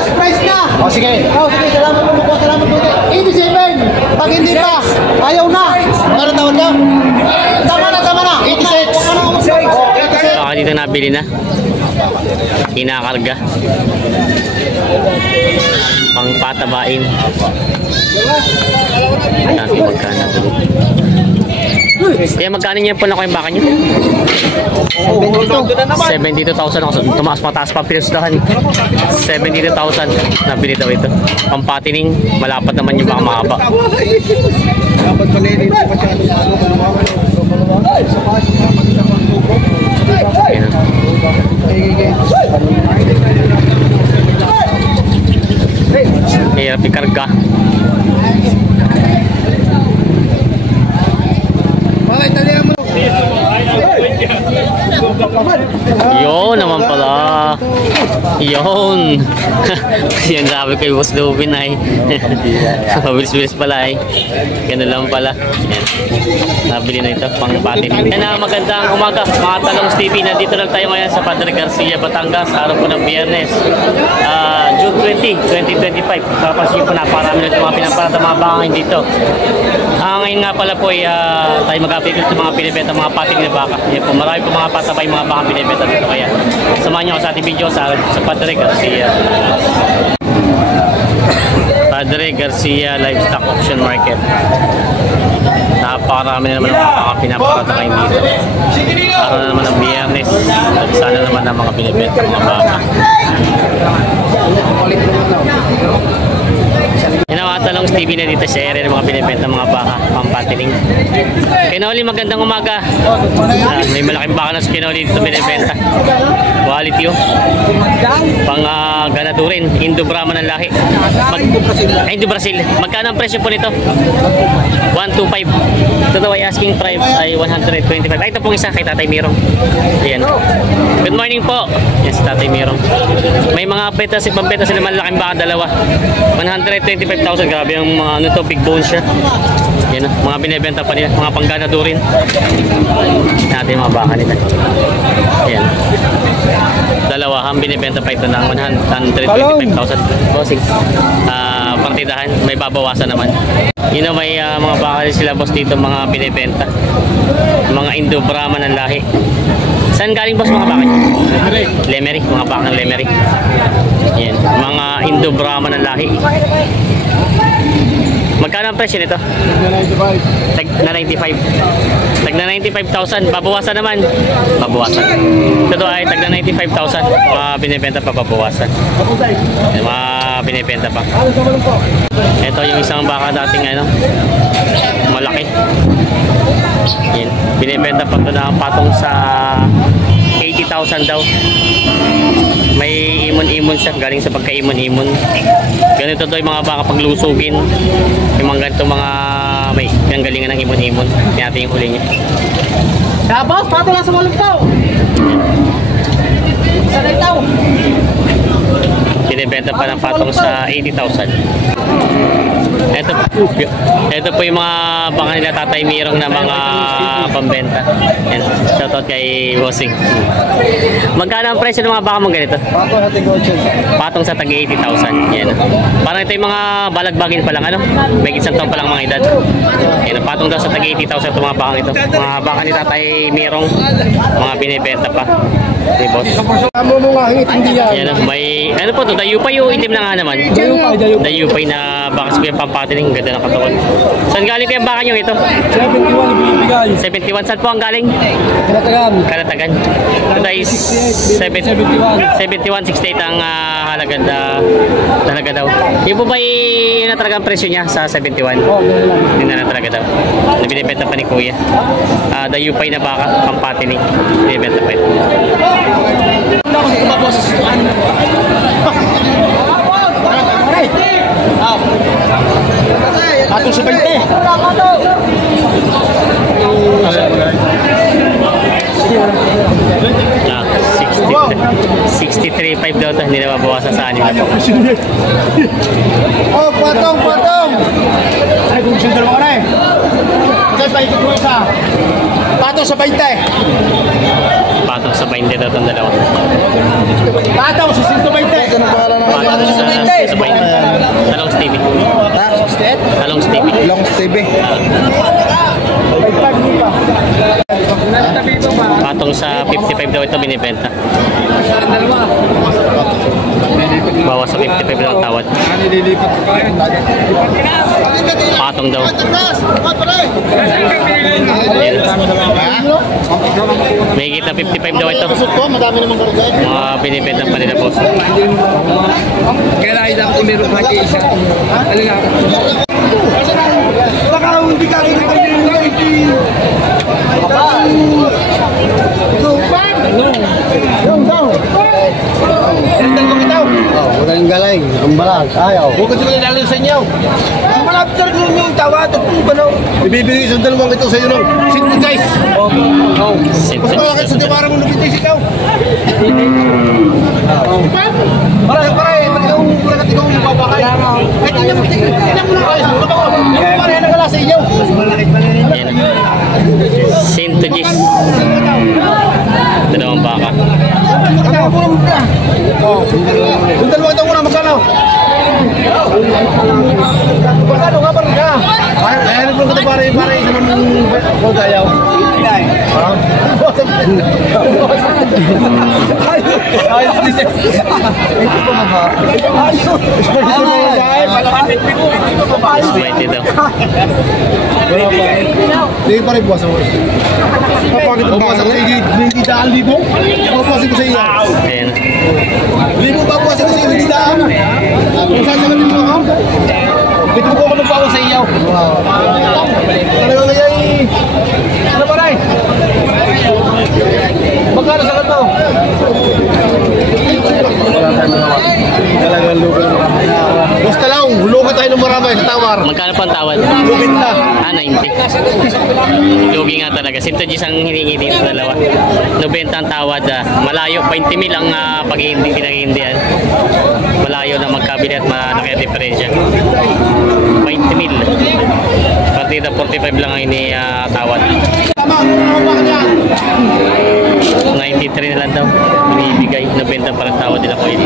last price na. O sige. Sige, salamat po. Salamat po. 87. Pag hindi pa, ayaw na. Magkano tawad ka? Tama na. 86. Baka dito nabili na. Kinakarga. Pang patabain. Dati magkano. Kaya magkano niya po na ko yung baka niyo? 72,000 ako. Tumaas mataas pa pinusdahan. 72,000 nabili daw ito. Pampatining, malapad naman yung baka mahaba. Ayan. Hirap ikarga. Yun naman pala. Yun. Yan sabi kay Boss Dubin ay. Mabilis-bilis pala ay. Ganun lang pala. Yan. Nabili na ito pang patin. Yan na, magandang umaga mga Talongs TV. Nandito lang tayo ngayon sa Padre Garcia, Batangas. Araw po ng Biyernes, June 20, 2025. Tapos yun po, naparami na mga pinaparata mga bangangin dito. Ngayon nga pala po ay tayo mag-update sa mga pinibenta, mga pating na baka. Yan po, marami po mga patabay, mga baka pinibenta dito. Kaya samahan nyo ako sa ating video sa Padre Garcia. Padre Garcia Livestock Auction Market. Napakarami na naman ng mga pinaparata kayo dito. Araw na naman ng Biyernes. Sana naman ng mga pinibenta, mga baka. Yan ang mga Talongs TV na dito sa area ng mga binibenta mga baka, pampatiling. Kinoli, magandang umaga. May malaking baka na sa Kinoli dito binibenta. Quality yun. Pang ganadurin, Indo-Brahman ng lahi. Indo-Brazil. Magkano ang presyo po nito? 125. Ito daw ay asking price ay 125. Ay, ito pong isa kay Tatay Mirong. Ayan. Good morning po. Yan si Tatay Mirong. May mga peta sila malaking baka, dalawa. 125,000. Grabe yung mga ano to, big bone siya. Yan, mga binibenta pa nila, mga pangganadurin. Natin yung mga baka nila. Ayan. Dalawa, ang binibenta pa ito ng 125,000. Bossing. Partidahan, may babawasan naman. Yun know, may mga baka sila boss dito, mga binibenta. Mga Indo-Brahman ng lahi. Saan galing boss mga baka nyo? Lemery, mga baka ng Lemery. Yan, mga Indo-Brahman ng lahi. Magkano ang presyo nito? Tag na 95. Tag na 95,000. Babawasan naman. Babawasan. Ito ay tag na 95,000. Binibenta pa, babawasan. Mga binibenta pa. Ito yung isang baka dating ano, malaki. Yan. Binibenta pa ito na patong sa 80,000 daw. May imon-imon siya, galing sa pagka-imon-imon. Ganito daw yung mga baka paglusugin. Yung mga ganito mga may galingan ng imon-imon. Natin yung huli niya. Tapos, pato lang sa malungpaw. Sanay tao. Binibenta pa ng patong sa 80,000. Ito po yung mga baka nila Tatay Mirong na mga pambenta. Yan. Shoutout kay Bossing. Magkano ang presyo ng mga baka mong ganito? Patong sa tag 80,000. Yan. Parang ito yung mga balagbagin pa lang, ano? May isang taon pa lang mga edad. Yan. Patong daw sa tag 80,000 itong mga baka ito. Mga baka ni Tatay Mirong, mga binibenta pa. Hey, boss. Yan. May ano po to? Dayupay o itim na nga naman? Dayupay na baka sa pampatiling. Ganda ng katawan. Saan galing ko yung baka nyo ito? 71 ibibigay. 71. Saan po ang galing? Kalatagan. Ito ay 71.68 ang halaga daw. Yung po ba yun na talagang presyo niya sa 71? Yun na talaga daw. Binibenta pa ni Kuya. Dayupay na baka, pampatiling. Binibenta pa ito. Patong sa 20. 63.5 daw ito. Hindi na mabawasan sa anim na po. Oh, patong. Ay, kung sundal mo ka na eh. Kasi paikot mo isa. Patong sa 20. Patong sa 20 daw itong dalawa. Patong sa 120. Patong sa Patong sa 55 daw ito binibenta. Bawas sa 55 daw ang tawad. Patong daw. Ayan. May higit na 55 daw ito. Madami naman karugay. Mga binibenta pa nila boss. Kailangan natin meron pa kayo isa. Talaga. Baka hindi ka rin Walang galing. Ang balag. Ayaw. Huwag kasi ko nalalo sa inyo. malapit na rin yung tawa at kung ba Ibibigay sa dalawang ito sa iyo nung synthesize. Mas malakit sa diwara mo nabitay ikaw. Pare, ikaw mababakay. Kahit hindi mo na kayo. Pare, nagala sa inyo. Ayan. Sintogis. Dalawang baka. Yung dalawang ito muna, magkano? Magkano nga pa rin ka? Ayan po ka ito pare, isa naman kung tayaw. Slighty daw. Hindi pa rin buwas ako. Papakit ang buwas ako sa hindi daan libo. Papasin ko sa iyo. Ayan. Libo pa buwasin ko sa iyo, hindi daan. Kung sasagalin mo ako, ito ko ako nagpawa sa iyo. Talagang kaya ano pa rin? Magkano sa kanto? Talagang lugar ng marami. Basta lang, hulugan tayo ng marami sa tawar. Magkano pa ang tawad? Lugit na. 90. Lugi nga talaga. Sintogis ang hiningi dito dalawa. 90 ang tawad. Malayo. 20 mil ang pag-hindi pinag-iindihan. Malayo na magkabili at malaki ang diferensya. 20 mil. Partida 45 lang ang tawad. 93 na lang daw. Binibigay. 90 pa lang tawad nila ko yun.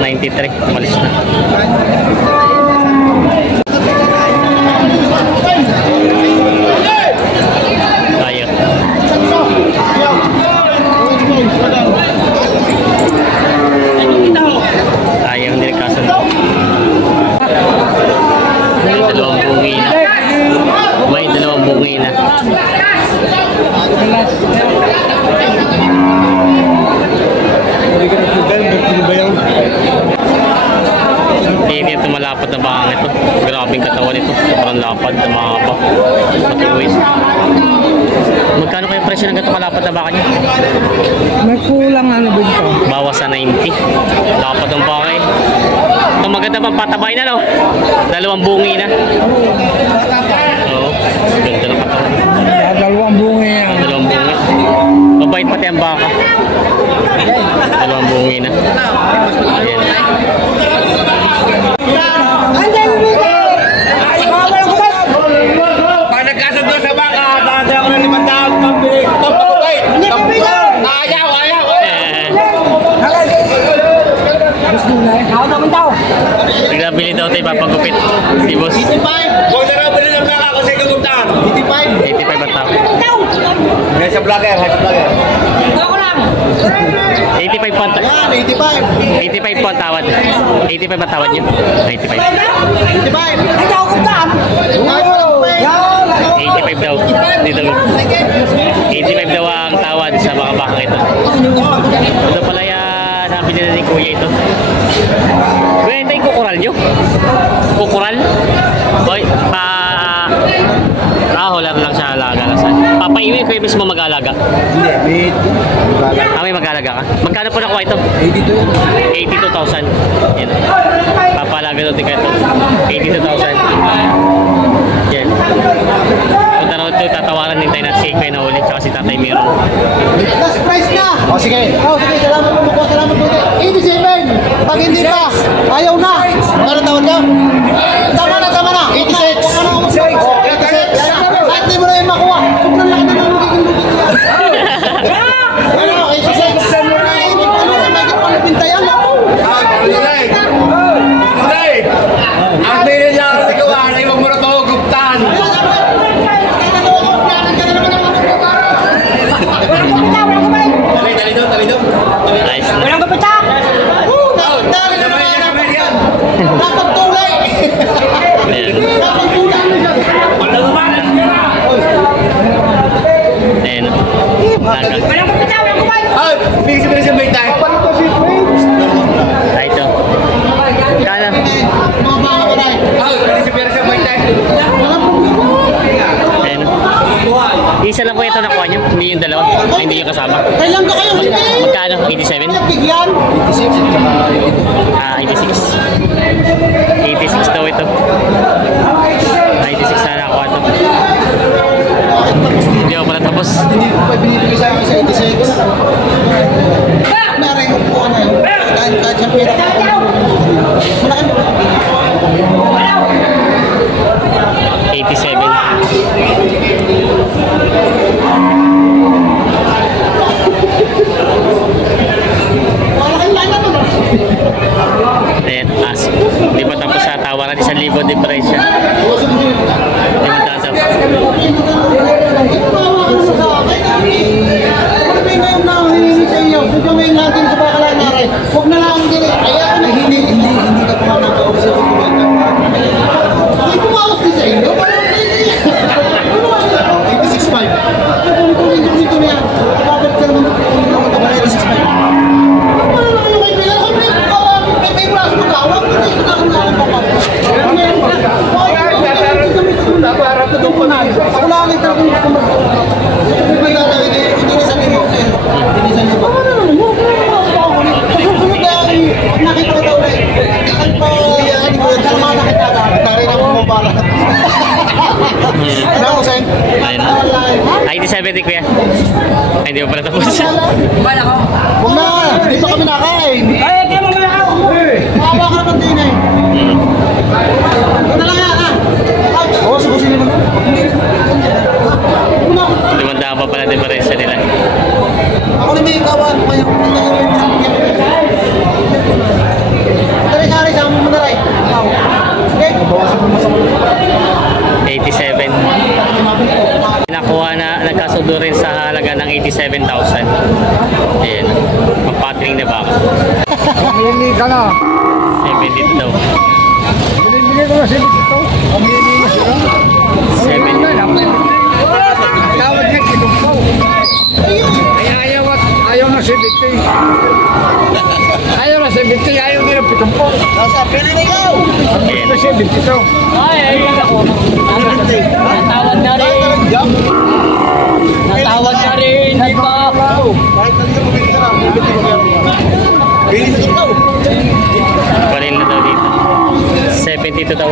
93. Umalis na. Ayaw. Ayaw, hindi nagkasunod. May dalawang bungi na. May dalawang bungi na. Hindi ito malapad na bakang ito. Grabing katawan ito. Sobrang lapad na mahaba. Matuwis. Magkano kayo presyo ng ganito kalapad na baka niya? Nagkulang ano ba ito? Bawas sa 90. Lapad ang baka eh. Ito maganda pang patabay na no? Dalawang bungi na. Oo. Ganda ng katawan. Dalawang bunga yan. Dalawang bungi. Mabait pati ang baka. Dalawang bungi na. Ayan. Pag nagkasundo sa baka, tanda ako ng 500 pambili. Pampagupay! Ayaw! Nagbili daw tayo papagupit. Si boss. 85! Huwag na raw bilhin ng baka kasi kaguntaan. 85! 85 ang tao. Yan sa vlogger, ha sa vlogger. 85 po ang tawad. Yan, 85! 85 po ang tawad. 85 ang tawad nyo? 95. 85! 85 daw. Dito. 85 daw ang tawad sa mga bakang ito. Ito pala yan. Sabi nila ni Kuya ito. Kuya, ito yung kukural nyo? Kukural? Oy, wala lang siya alaga lang sa. Papaiwi ko yung mismo mag-alaga. Hindi, May mag-alaga ka? Magkano po nakuha ito? 82. 82,000. Yan. Papalaga doon din kayo ito. 82,000. Yan. Punta na ito, tatawaran din tayo natin si Ike na ulit tsaka si Tatay Miro. Last price na. O, sige. Sige, salamat po. Salamat po. 87. Pag hindi pa, ayaw na. Ano tawag ka? Tama na. 86. Oh, 86. Kahit di mo na yung makuha. Sobrang laki na ng magiging bukid yan. Ano, 86. Hindi ko na sa magiging pangpintayan. Ang bilhin niya ang ikaw, huwag mo na ito guptan. Bigay si Perez yung may tayo. Ito. Kala. Mga baka ko na. Bigay si Perez yung may tayo. Ayan. Isa lang po ito nakuha nyo. Hindi yung dalawa. Ay, hindi yung kasama. Kailan ka kayo? Hindi. Magkano? 87? Bigyan. 86. 86 daw ito. 86 na nakuha ito. Hindi ako pala tapos. Hindi ko pa binibigay sa akin sa 86. Naray ko po na yun. Kahit sa pera ka. Malaki mo. 87. Malaki lang naman. Ayan, hindi pa tapos sa tawaran. 1,000 difference siya. Hindi mo taas ako. Huwag na lang din. Ayaw na hindi ka pa nakausap sa kumanta. Ay, kumawas din sa inyo. 86.5. Dito na yan. Babalik ka naman. 86.5. May braso mo tawag. Hindi ko na para ito doon pa na. Ako lang ito kung hindi na sabi mo. Hindi na sabi mo. Nakita ko daw na ang nakita ka. Tari na mo para. Ano mo sen? Ay, 87 kuya. Ay, hindi mo pala tapos. Huwag na. Hindi pa kami nakain. Ay, hindi mo na ako. Mawa ka naman din eh. Ito na lang yan ha. Oo, subusin naman. 500 pa pala difference nila. Ako na may ikawan. Tari-tari, sama mo na rin. Okay? 87. Nakuha na, nagkasundo rin sa halaga ng 87,000. Ayan. Magpatring na ba ako? Pamili ka na. 70 daw. Binibili ko na sila dito. Pamili na sila. 70. Tawad niya, kinumpaw. Ayaw na 70. Ayaw na 70, ayaw nila pitumpaw. Nasa pili na ikaw. Ayan. Ito 70 to. Natawad na rin. Natawad na rin. Di ba? Kahit nalito mo pili ka na. Pili sa tugnaw. Parin na daw dito. 72 daw.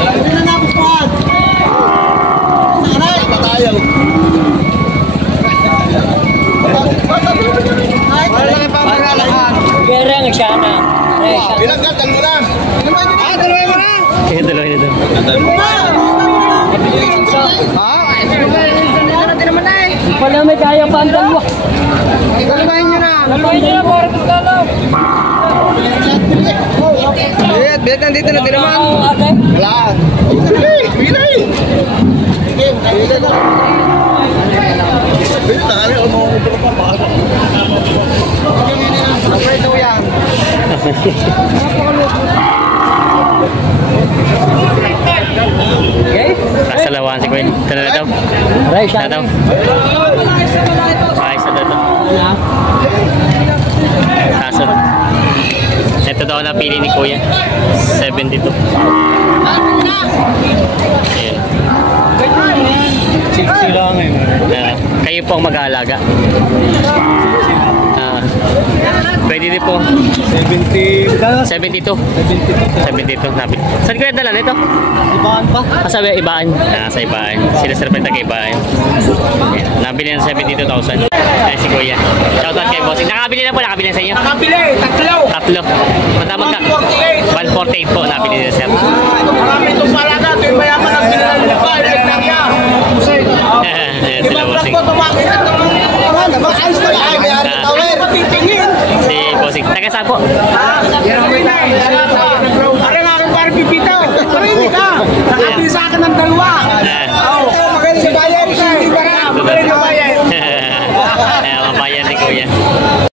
Hindi na napustuhan. Sanay. Patayaw. Wala pa maglalakad. Gerang siya na. Bilang ka, dalawa na. Dalawa mo na. Kaya dalawa na daw. Wala may kaya pa ang dalawa. Dalawahin nyo na. Dalawahin niyo na, para ito dalaw. Bet nandito na tinaman. Okay. Wala. Bilay. Sige, nakita na. Tangani, ano mo ito pa pa. Okay daw yan. Okay? Kasalawan si Queen. Ito na daw. Aray, siya Ito daw. Ay, isa daw ito. Kaso. Ito daw napili ni Kuya. 72. Ayan. Kayo po ang mag-aalaga. Pwede din po. 72. 72. Sabi. Saan ko yung dala nito? Ibaan pa. Sabi, ibaan. Sa ibaan. Sila sir pa taga-ibaan. Nabili ng 72,000. Ay, si Kuya. Shoutout kay Bossing. Nakabili na po, nakabili na sa inyo. Nakabili, tatlo. Tatlo. Matama ka. 148 po, nabili na sir. Marami itong palaga. Ito yung mayaman ang pinalang lupa. Elektarya. Ayan, sila Bossing. Ayos na lang. May ari tower. Si Bossing. Taga saan po? Yan ang winay. Parang aking parang pipitaw. Parinig ka. Nakabili sa akin ng dalawa.